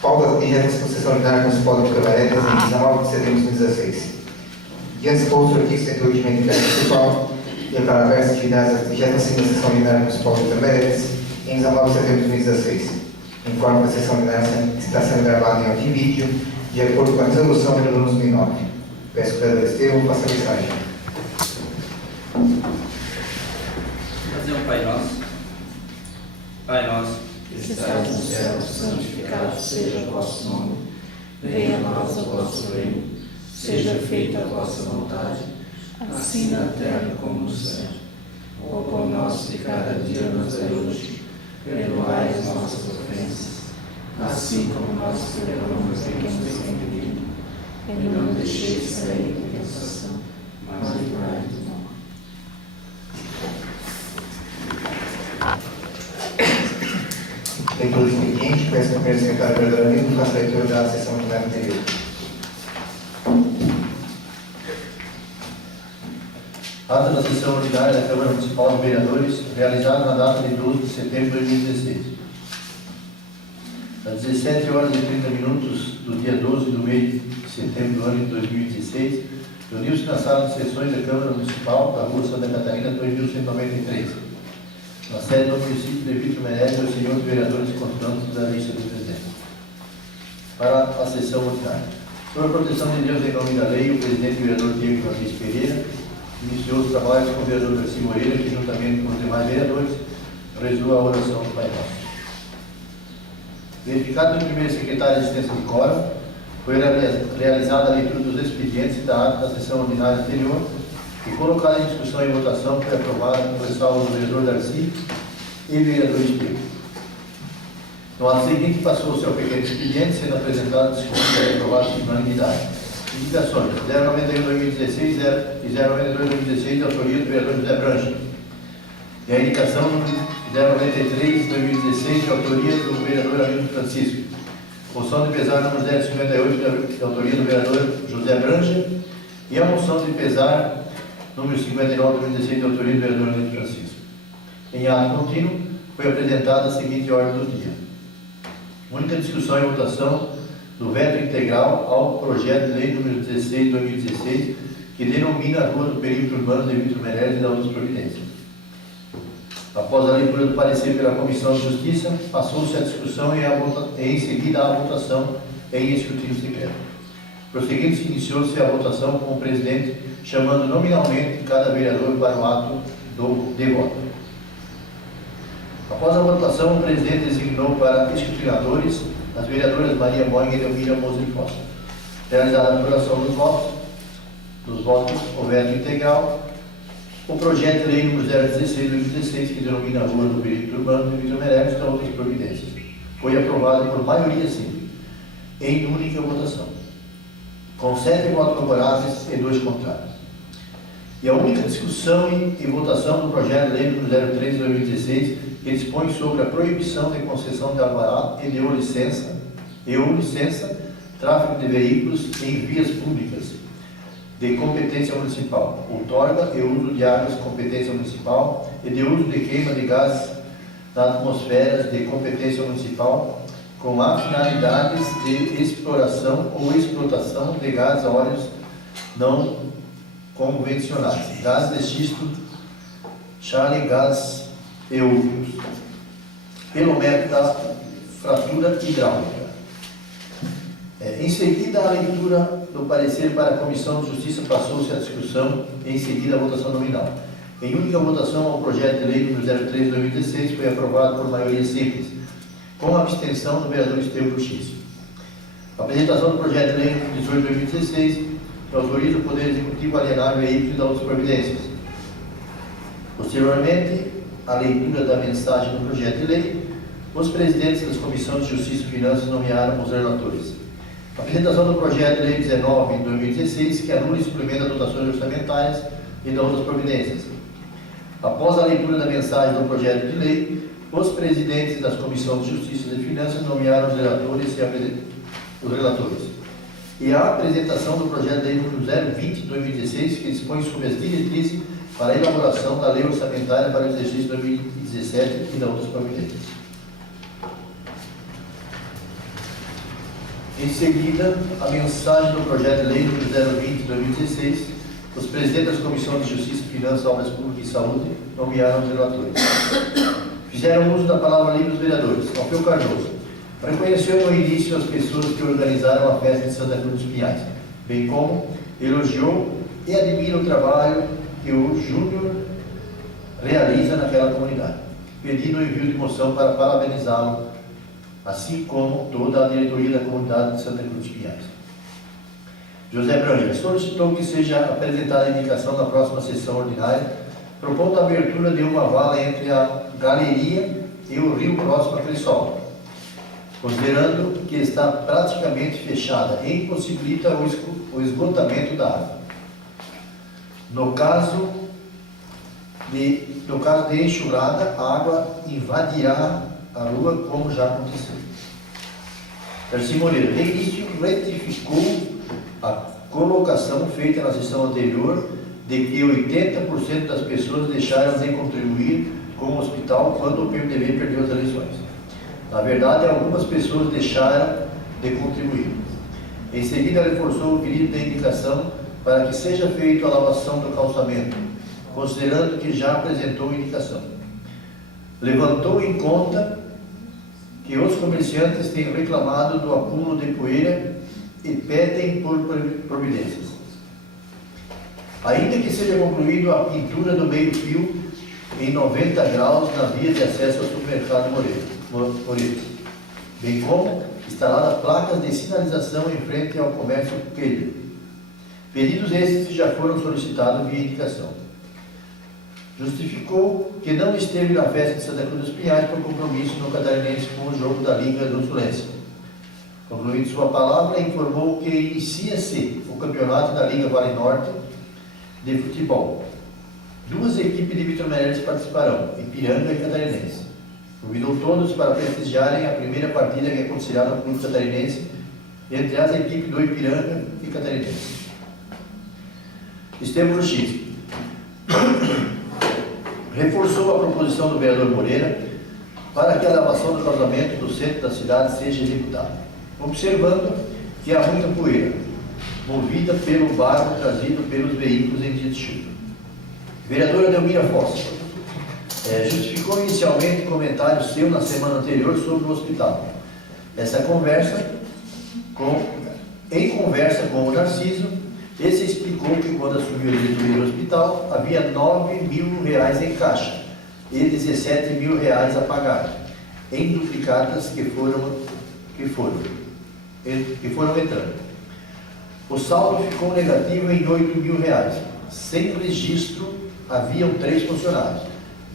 Pauta de diretas de concessão ordinária municipal de Camaretas em 19 de setembro de 2016. Diante exposto, o artigo 78 de emenda municipal declara abertas atividades da 32ª sessão ordinária municipal de Camaretas em 19 de setembro de 2016. Informa que a sessão ordinária está sendo gravada em áudio e vídeo de acordo com a resolução número 2009. Peço que o vereador Estevam faça a mensagem. Fazer um Pai Nosso. Pai Nosso, que estás no céu, santificado seja o vosso nome. Venha a nós o vosso reino. Seja feita a vossa vontade, assim na terra como no céu. O pão nosso de cada dia nos dai hoje. Perdoai as nossas ofensas, assim como nós perdoamos a quem nos tem pedido. E não deixeis cair em tentação, mas livrai do mal. Leitura do expediente, peço que o primeiro secretário vereador Hamilton faça a leitura da sessão ordinária anterior. Ata da sessão ordinária da Câmara Municipal de Vereadores, realizada na data de 12 de setembro de 2016. Às 17 horas e 30 minutos do dia 12 do mês de setembro do ano de 2016, reuniu-se na sala de sessões da Câmara Municipal da Rua Santa Catarina, 2193, na sede do município de Vítor Meirelles, os senhores vereadores constantes da lista do presidente. Para a sessão ordinária. Sob a proteção de Deus em nome da lei, o presidente vereador Diego Batista Pereira iniciou os trabalhos com o vereador Garcia Moreira, que juntamente com os demais vereadores rezou a oração do Pai Nosso. Verificado no primeiro secretário de assistência de quórum, foi realizada a leitura dos expedientes da ata da sessão ordinária anterior e colocada em discussão e votação foi aprovada por ressalva do vereador Darcy e vereador Estevam. No ato seguinte, passou-se ao pequeno expediente, sendo apresentado, discutido e aprovado por unanimidade. Indicações: 091-2016 e 092-2016, de autoria do vereador José Branche. E a indicação 093-2016, de autoria do vereador Hamilton Francisco. Moção de pesar número 058, de autoria do vereador José Branche. E a moção de pesar número 59-2016, de autoria do vereador Hamilton Francisco. Em ato contínuo, foi apresentada a seguinte ordem do dia. Única discussão e votação do veto integral ao projeto de lei número 16/2016, que denomina a rua do perímetro urbano de Vítor Meirelles e da outras providências. Após a leitura do parecer pela Comissão de Justiça, passou-se a discussão e em seguida a votação em escrutínio secreto. Prosseguindo-se, iniciou-se a votação com o presidente chamando nominalmente cada vereador para o ato de voto. Após a votação, o presidente designou para escrutinadores as vereadoras Maria Boing e Delmira Moser Costa. Realizada a apuração dos votos, o veto integral, o projeto de lei número 016/2016, que denomina a rua do perímetro urbano de Vítor Meirelles e outras providências, foi aprovado por maioria simples, em única votação, com 7 votos favoráveis e 2 contrários. E a única discussão e votação do projeto de lei número 03/2016, que dispõe sobre a proibição de concessão de alvará e ou licença, tráfego de veículos em vias públicas, de competência municipal, outorga e uso de águas, competência municipal, e de uso de queima de gases na atmosfera, de competência municipal, com a finalidades de exploração ou explotação de gases óleos não convencionais, gás de xisto, chale, gás e outros, pelo método da fratura hidráulica. Em seguida, a leitura do parecer para a Comissão de Justiça, passou-se a discussão e em seguida a votação nominal. Em única votação, ao projeto de lei número 03/2016 foi aprovado por maioria simples, com a abstenção do vereador Estevam Bruxício. A apresentação do projeto de lei número 18/2016, que autoriza o Poder Executivo a alienar veículos e dar outras providências. Posteriormente, a leitura da mensagem do projeto de lei, os presidentes das Comissões de Justiça e Finanças nomearam os relatores. A apresentação do projeto de lei 19/2016, que anula e suplementa dotações orçamentárias e dá outras providências. Após a leitura da mensagem do projeto de lei, os presidentes das Comissões de Justiça e Finanças nomearam os relatores e a apresentação do projeto de lei número 020/2016, que dispõe sobre as diretrizes para a elaboração da lei orçamentária para o exercício 2017 e da outras providências. Em seguida, a mensagem do projeto de lei número 020/2016, os presidentes das comissões de Justiça, Finanças, Obras Públicas e Saúde nomearam os relatores. Fizeram uso da palavra livre os vereadores. Alfeu Cardoso reconheceu no início as pessoas que organizaram a festa de Santa Cruz dos Pinhais, bem como elogiou e admira o trabalho que o Júnior realiza naquela comunidade, pedindo o envio de moção para parabenizá-lo, assim como toda a diretoria da comunidade de Santa Cruz dos Pinhais. José Branja solicitou que seja apresentada a indicação na próxima sessão ordinária, propondo a abertura de uma vala entre a galeria e o rio próximo a Cressol, considerando que está praticamente fechada e impossibilita o esgotamento da água. No caso de enxurrada, a água invadirá a rua, como já aconteceu. Darcy Moreira, de início, retificou a colocação feita na sessão anterior de que 80% das pessoas deixaram de contribuir com o hospital quando o PMDB perdeu as eleições. Na verdade, algumas pessoas deixaram de contribuir. Em seguida, reforçou o pedido de indicação para que seja feita a lavação do calçamento, considerando que já apresentou indicação. Levantou em conta que os comerciantes têm reclamado do acúmulo de poeira e pedem por providências. Ainda que seja concluído a pintura do meio-fio em 90 graus na via de acesso ao supermercado Moreira, bem como instaladas placas de sinalização em frente ao comércio Keller. Pedidos esses que já foram solicitados via indicação. Justificou que não esteve na festa de Santa Cruz dos Pinhais por compromisso no Catarinense com o jogo da Liga do Suleste. Concluindo sua palavra, informou que inicia-se o campeonato da Liga Vale Norte de futebol. 2 equipes de Vitor Meirelles participarão, Ipiranga e Catarinense. Convidou todos para prestigiarem a primeira partida que acontecerá no Clube Catarinense entre as equipes do Ipiranga e Catarinense. Estevam Ruxinski reforçou a proposição do vereador Moreira para que a lavação do calçamento do centro da cidade seja executada, observando que há muita poeira, movida pelo barro trazido pelos veículos em dia de chuva. Vereadora Delmira Fossa justificou inicialmente comentário seu na semana anterior sobre o hospital. Em conversa com o Narciso, esse explicou que quando assumiu a diretoria do hospital, havia R$9.000 em caixa e R$17.000 a pagar, em duplicatas que foram entrando. O saldo ficou negativo em R$8.000. Sem registro, haviam 3 funcionários,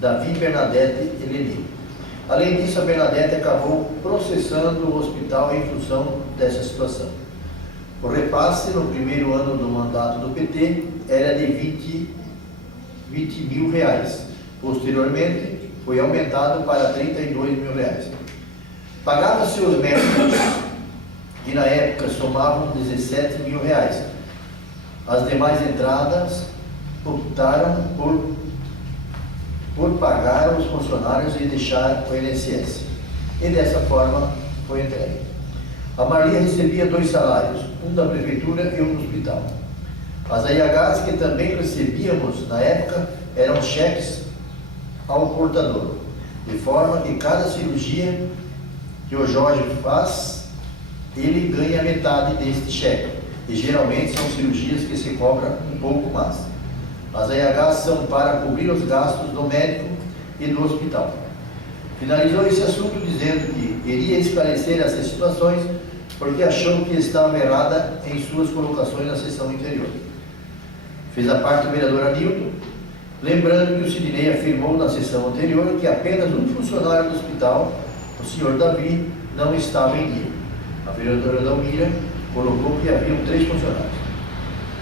Davi, Bernadette e Leni. Além disso, a Bernadette acabou processando o hospital em função dessa situação. O repasse no primeiro ano do mandato do PT era de R$20.000. Posteriormente, foi aumentado para R$32.000. Pagava-se os médicos, que na época somavam R$17.000. As demais entradas optaram por pagar os funcionários e deixar o INSS. E dessa forma foi entregue. A Maria recebia 2 salários, um da prefeitura e um do hospital. As AIHs que também recebíamos na época eram cheques ao portador, de forma que cada cirurgia que o Jorge faz, ele ganha metade deste cheque, e geralmente são cirurgias que se cobram um pouco mais. As AIHs são para cobrir os gastos do médico e do hospital. Finalizou esse assunto dizendo que iria esclarecer essas situações porque achou que estava errada em suas colocações na sessão anterior. Fez a parte do vereador Anilton, lembrando que o Sidney afirmou na sessão anterior que apenas um funcionário do hospital, o senhor Davi, não estava em dia. A vereadora Dalmira colocou que haviam 3 funcionários.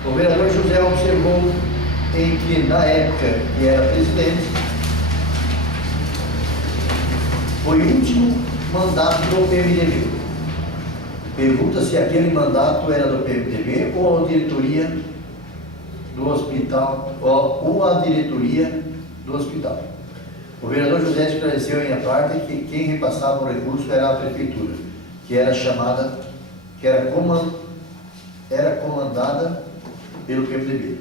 O vereador José observou em que, na época que era presidente, foi o último mandato do PMDB. Pergunta se aquele mandato era do PMDB ou a diretoria do hospital, ou a diretoria do hospital. O vereador José esclareceu em a parte que quem repassava o recurso era a prefeitura, que era que era comandada pelo PMDB.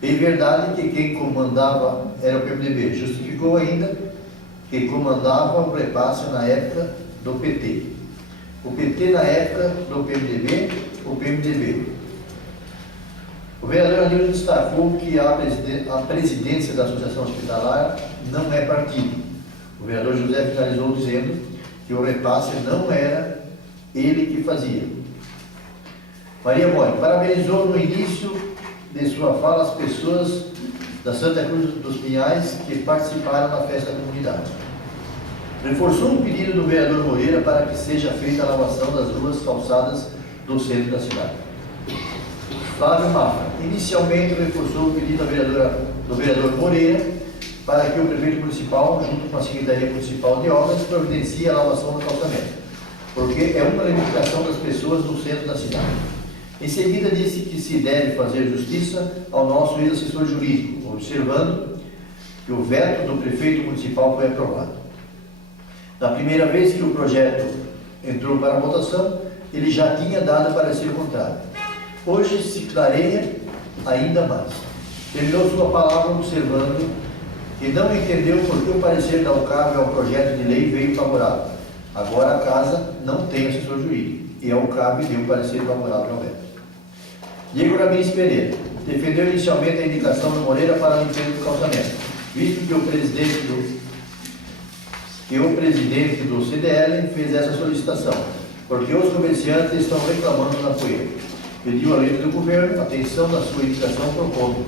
É verdade que quem comandava era o PMDB. Justificou ainda que comandava o repasse na época do PT. O PT na época do PMDB, o PMDB. O vereador Anildo destacou que a presidência da Associação Hospitalar não é partido. O vereador José finalizou dizendo que o repasse não era ele que fazia. Maria Mole parabenizou no início de sua fala as pessoas da Santa Cruz dos Pinhais que participaram da festa da comunidade. Reforçou o pedido do vereador Moreira para que seja feita a lavação das ruas calçadas do centro da cidade. Flávio Mafra inicialmente reforçou o pedido do vereador Moreira para que o prefeito municipal, junto com a Secretaria Municipal de Obras, providencie a lavação do calçamento, porque é uma reivindicação das pessoas no centro da cidade. Em seguida, disse que se deve fazer justiça ao nosso ex-assessor jurídico, observando que o veto do prefeito municipal foi aprovado. Na primeira vez que o projeto entrou para a votação, ele já tinha dado parecer contrário. Hoje se clareia ainda mais. Terminou sua palavra observando que não entendeu por que o parecer da UCAV ao projeto de lei veio favorável. Agora a casa não tem assessor jurídico e a UCAV deu parecer favorável ao veto. Diego Ramires Pereira defendeu inicialmente a indicação do Moreira para a limpeza do calçamento, visto que o presidente do CDL fez essa solicitação, porque os comerciantes estão reclamando da poeira. Pediu a líder do governo atenção na sua indicação, propondo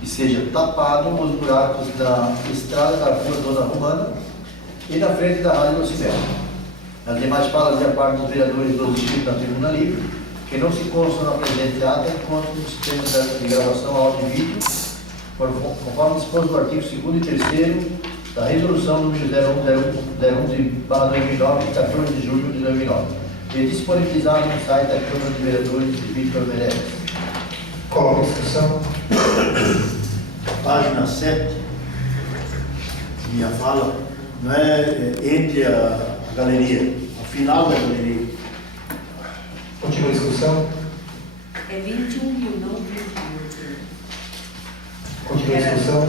que seja tapado os buracos da estrada da rua Dona Romana e na frente da Rádio do Cibele. As demais falas de parte dos vereadores dos distritos na tribuna livre, que não se constam na presente ata, enquanto no sistema de gravação áudio e vídeo, conforme dispôs do artigo 2º e 3º da resolução número 01/2009, de 14 de julho de 2009, e disponibilizado no site da Câmara de Vereadores de Vítor Meirelles. Coloca em discussão. Página 7, minha fala, não é entre a galeria, ao final da galeria. Continua a discussão. É 21 mil, não 20 mil. Continua a discussão.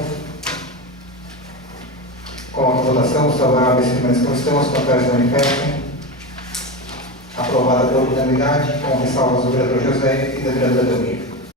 Coloca a votação. Os favoráveis permaneçam como estão, os contrários manifestem. Aprovada pela unanimidade, com ressalvas do vereador José e da vereadora Delmiro.